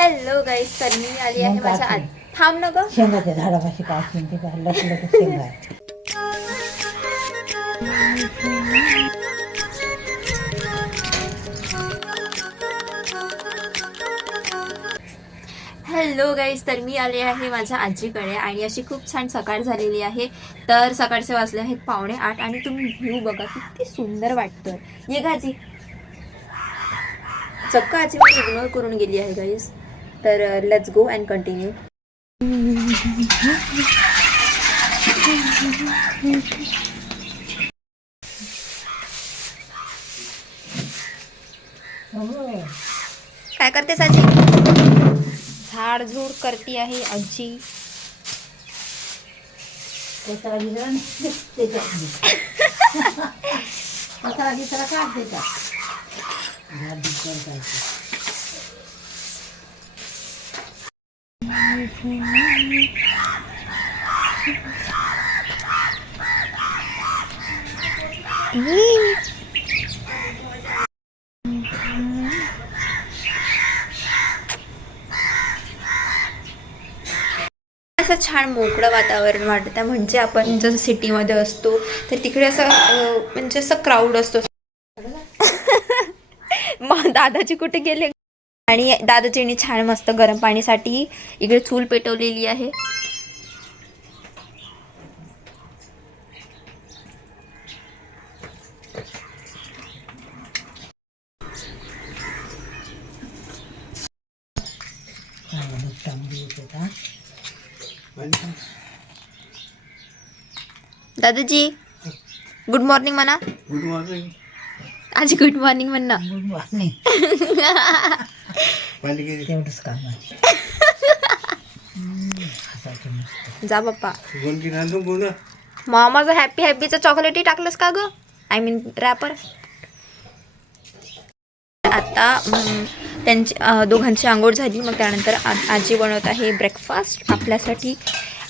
Hello गाईस, तर मी आली आहे माझ्या थांब न ग शेंगाच्या झाडापाशी काढून ते लटलट शेंगा आहे. हॅलो गाईस, तर मी आले आहे माझ्या आजीकडे आणि अशी खूप छान सकाळ झालेली आहे. तर सकाळचे वाजले आहेत 7:45 आणि तुम्ही व्ह्यू बघा किती सुंदर वाटतं. ये गा आजी. चक्क आजी मी इग्नोर करून गेली आहे गाईस. तर लेट्स गो अँड कंटिन्यू. काय करतेस आजी? झाडझूड करती आहे आजी. कचरा गिचरा काढते का? असं छान मोकळं वातावरण वाटतं. म्हणजे आपण जसं सिटीमध्ये असतो तर तिकडे असं म्हणजे असं क्राऊड असतो. मग दादाजी कुठे गेले? आणि दादाजींनी छान मस्त गरम पाणीसाठी इकडे चूल पेटवलेली आहे. दादाजी गुड मॉर्निंग म्हणा. Good morning. आजी गुड मॉर्निंग म्हण ना. Good morning. तेवढंच काम आहे. जा बाप्पा. मामाचं हॅपी हॅपीचं चॉकलेटही टाकलंस का ग? I mean wrapper. आता त्यांची दोघांची आंघोळ झाली. मग त्यानंतर आजी बनवत आहे ब्रेकफास्ट आपल्यासाठी.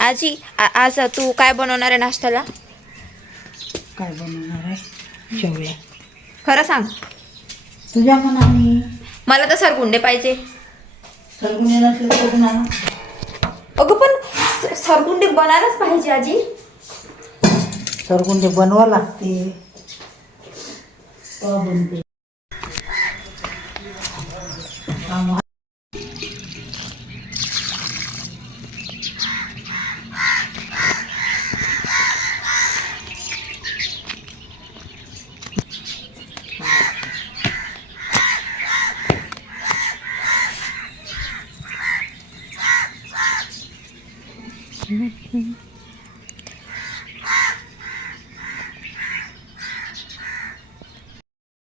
आजी आज तू काय बनवणार आहे नाश्त्याला? काय बनवणार आहे? शेवया. खरं सांग. तुझ्या मनाने. मला तर सरगुंडे पाहिजे. सरगुंडे नसले तर कुठून आणू? अगं पण सरगुंडे बनायलाच पाहिजे आजी. सरगुंडे बनवा लागते. बनते.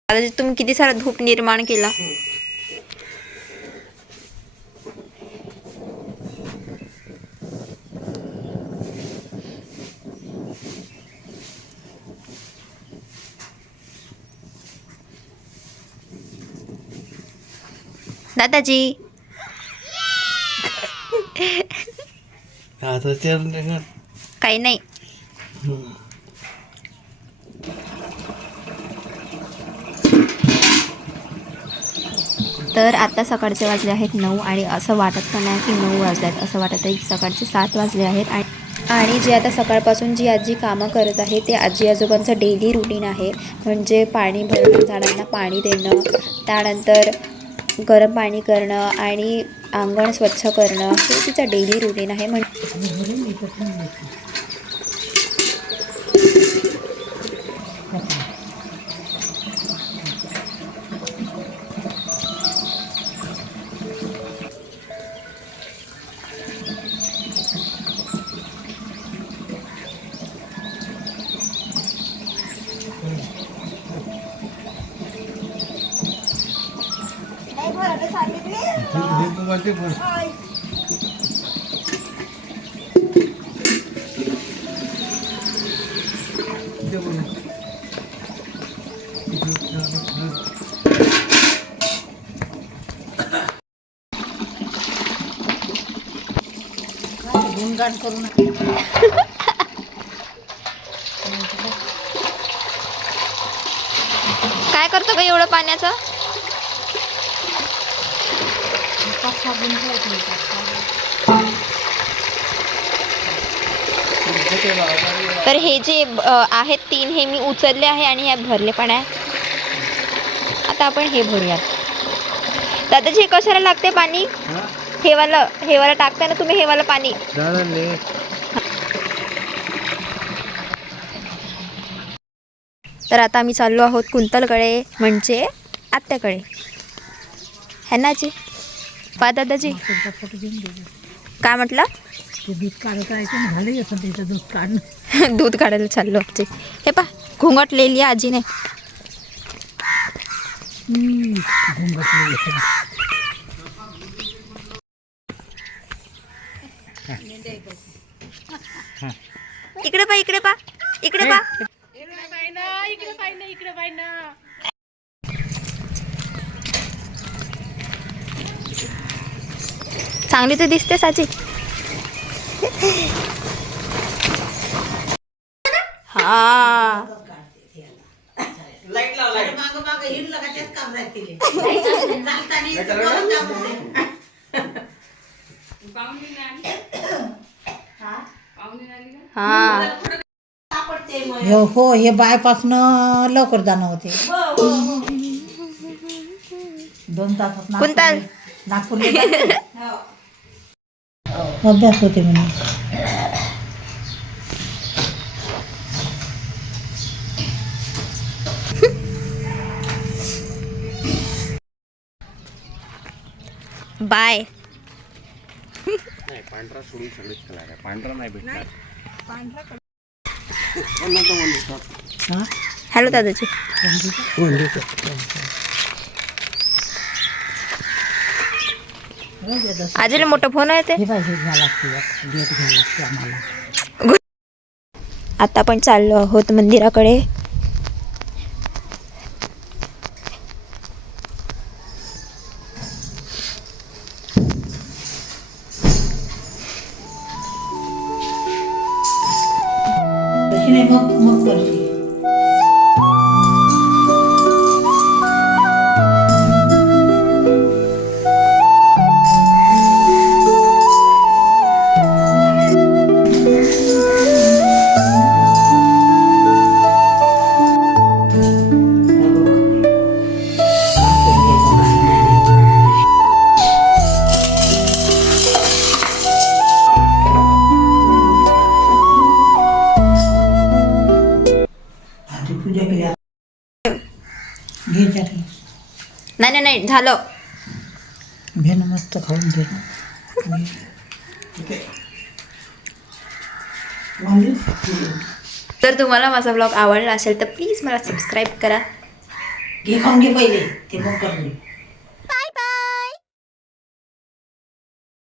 दादाजी तुम्ही किती सारा धूप निर्माण केला. दादाजी काही नाही. तर आता सकाळचे वाजले आहेत 9 आणि असं वाटत पण नाही की 9 वाजले आहेत. असं वाटत आहे की सकाळचे 7 वाजले आहेत. आणि जी आता सकाळपासून जी आजी कामं करत आहे ते आजी आजोबांचं डेली रुटीन आहे. म्हणजे पाणी भरणं, झाडांना पाणी देणं, त्यानंतर गरम पाणी करणं आणि अंगण स्वच्छ करणं हे तिचं डेली रुटीन आहे. गुणगान करू नका. काय करतो का एवढं पाण्याचं? तर हे जे आहेत 3 हे मी उचलले आहे आणि ह्या भरले पण आहे. आता आपण हे भरूयात. दादाजी हे कशाला लागते पाणी? हेवाला टाकता ना तुम्ही हेवाला पाणी. तर आता आम्ही चाललो आहोत कुंतलकडे, म्हणजे आत्याकडे. है ना जी? पा दादाजी फोटो घेऊन दे. काय म्हटलं? ते दूध काढायचं झालं असं त्याचं दूध काढणं. दूध काढायला चाललो आमचे. हे पा घुंगट लिहिली आजीने. इकडे पा इकडे पा इकडे पा. चांगली तर दिसते साची. हा लाईट लाव लाईट मागं मागं हिंडलं का तेच काम राहतील. हा हो हे बायपासनं लवकर जाणं होते. 2 तासात कुंतल. नागपूरला अभ्यास होते म्हणे. बाय. पांढरा सोडून सगळेच कलर आहे. पांढरा नाही भेटणार. हॅलो दादाजी. आजीला मोठं फोन आहे ते. हे पाहिजे घ्यायला लागते, गेट घ्यायला लागते आम्हाला. आता आपण चाललो आहोत मंदिराकडे. तशी नाही मग करशी. पूजा केली घे त्यातलं. नाही नाही झालं. भेन मस्त खाऊन घे. तर तुम्हाला माझा ब्लॉग आवडला असेल तर प्लीज मला सबस्क्राईब करा. घे खाऊन घे पहिले ते मग कर.